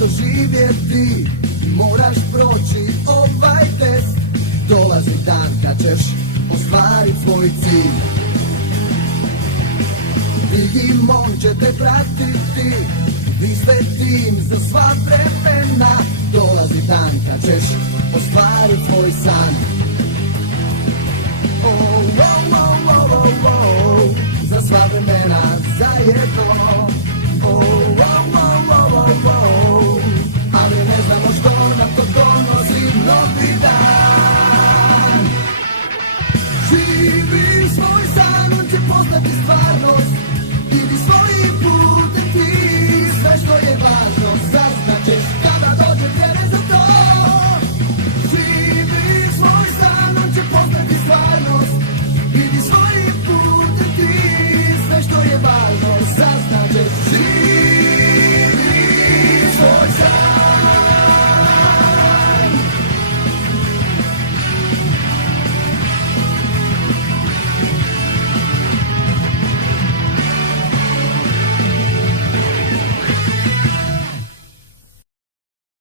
doživjeti, moraš proći ovaj test. Dolazi dan kad ćeš ostvariti svoj cilj. Vidim, on će te pratiti, vi ste tim za sva vremena. Dolazi dan kad ćeš ostvariti svoj san.